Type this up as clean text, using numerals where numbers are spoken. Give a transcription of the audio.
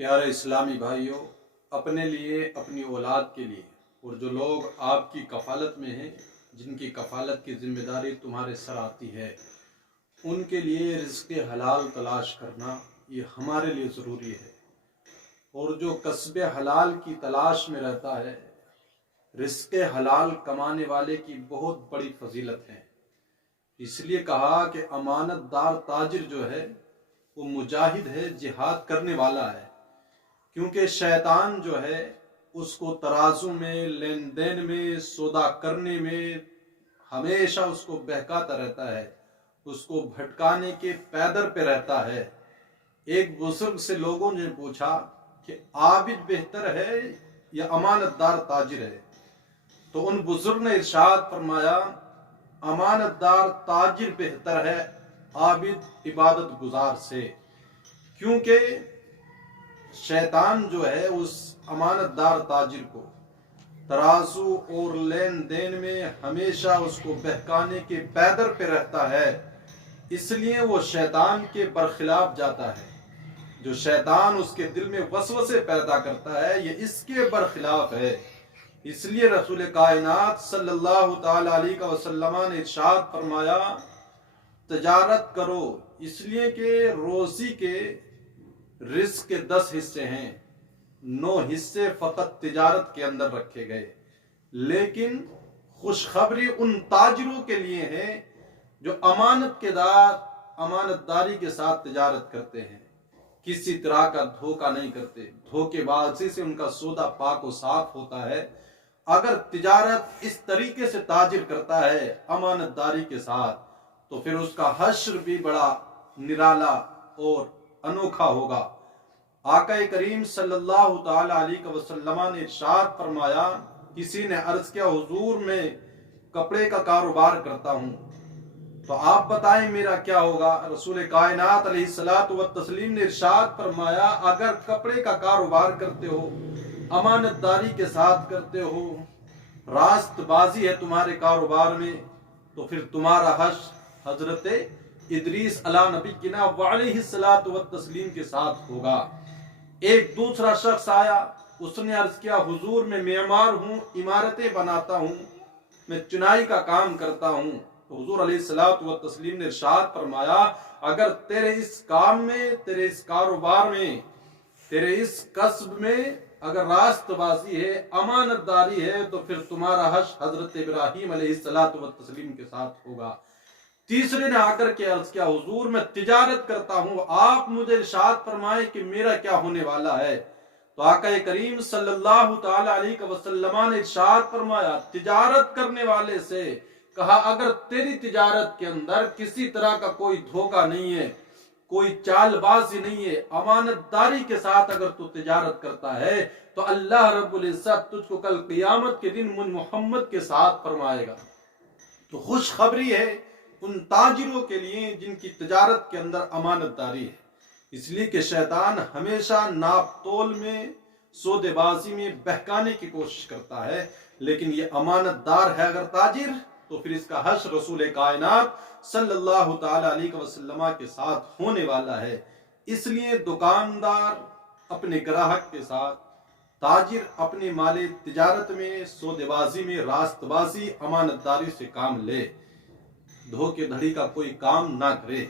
پیارے اسلامی بھائیوں، اپنے لیے، اپنی اولاد کے لیے اور جو لوگ آپ کی کفالت میں ہیں، جن کی کفالت کی ذمہ داری تمہارے سر آتی ہے، ان کے لیے رزق حلال تلاش کرنا یہ ہمارے لیے ضروری ہے۔ اور جو کسب حلال کی تلاش میں رہتا ہے، رزق حلال کمانے والے کی بہت بڑی فضیلت ہے۔ اس لیے کہا کہ امانت دار تاجر جو ہے وہ مجاہد ہے، جہاد کرنے والا ہے، کیونکہ شیطان جو ہے اس کو ترازو میں، لین دین میں، سودا کرنے میں ہمیشہ اس کو بہکاتا رہتا ہے، اس کو بھٹکانے کے پیدر پہ رہتا ہے۔ ایک بزرگ سے لوگوں نے پوچھا کہ عابد بہتر ہے یا امانت دار تاجر ہے؟ تو ان بزرگ نے ارشاد فرمایا، امانت دار تاجر بہتر ہے عابد عبادت گزار سے، کیونکہ شیطان جو ہے اس امانت دار تاجر کو ترازو اور لین دین میں ہمیشہ اس کو بہکانے کے پیدر پہ رہتا ہے، اس لیے وہ شیطان کے برخلاف جاتا ہے۔ جو شیطان اس کے دل میں وسوسے پیدا کرتا ہے یہ اس کے برخلاف ہے۔ اس لیے رسول کائنات صلی اللہ تعالی علیہ وسلم نے ارشاد فرمایا، تجارت کرو، اس لیے کہ روزی کے رزق کے 10 حصے ہیں، 9 حصے فقط تجارت کے اندر رکھے گئے، لیکن خوشخبری ان تاجروں کے لیے ہے جو امانت داری کے ساتھ تجارت کرتے ہیں، کسی طرح کا دھوکہ نہیں کرتے، دھوکے بازی سے ان کا سودا پاک و صاف ہوتا ہے۔ اگر تجارت اس طریقے سے تاجر کرتا ہے امانت داری کے ساتھ، تو پھر اس کا حشر بھی بڑا نرالا اور انوکھا ہوگا۔ آقا کریم صلی اللہ تعالی علیہ وسلم نے ارشاد فرمایا، کسی نے عرض کیا، حضور میں کپڑے کا کاروبار کرتا ہوں، تو آپ بتائیں میرا کیا ہوگا؟ رسول کائنات علیہ الصلوۃ والتسلیم نے ارشاد فرمایا، اگر کپڑے کا کاروبار کرتے ہو، امانت داری کے ساتھ کرتے ہو، راست بازی ہے تمہارے کاروبار میں، تو پھر تمہارا حشر حضرت ادریس علیہ نبینا وعلیہ الصلوۃ والتسلیم کے ساتھ ہوگا۔ ایک دوسرا شخص آیا، اس نے عرض کیا، حضور میں معمار ہوں، عمارتیں بناتا ہوں، میں چنائی کا کام کرتا ہوں۔ تو حضور علیہ الصلوۃ والتسلیم نے ارشاد فرمایا، اگر تیرے اس کام میں، تیرے اس کاروبار میں، تیرے اس کسب میں اگر راست بازی ہے، امانت داری ہے، تو پھر تمہارا حشر حضرت ابراہیم علیہ الصلوۃ والتسلیم کے ساتھ ہوگا۔ تیسرے نے آ کر کے عرض کیا، حضور میں تجارت کرتا ہوں، آپ مجھے ارشاد فرمائیں کہ میرا کیا ہونے والا ہے؟ تو آقا کریم صلی اللہ تعالی علیہ وسلم نے ارشاد فرمایا، تجارت کرنے والے سے کہا، اگر تیری تجارت کے اندر کسی طرح کا کوئی دھوکہ نہیں ہے، کوئی چال بازی نہیں ہے، امانت داری کے ساتھ اگر تو تجارت کرتا ہے، تو اللہ رب العزت تجھ کو کل قیامت کے دن من محمد کے ساتھ فرمائے گا۔ تو خوشخبری ہے ان تاجروں کے لیے جن کی تجارت کے اندر امانت داری ہے۔ اس لیے کہ شیطان ہمیشہ ناپ تول میں، سودے بازی میں بہکانے کی کوشش کرتا ہے، لیکن یہ امانت دار ہے اگر تاجر، تو پھر اس کا حشر رسول کائنات صلی اللہ تعالی علیہ وسلم کے ساتھ ہونے والا ہے۔ اس لیے دکاندار اپنے گراہک کے ساتھ، تاجر اپنے مال تجارت میں، سودے بازی میں راست بازی، امانت داری سے کام لے، دھوکے دھڑی کا کوئی کام نہ کرے۔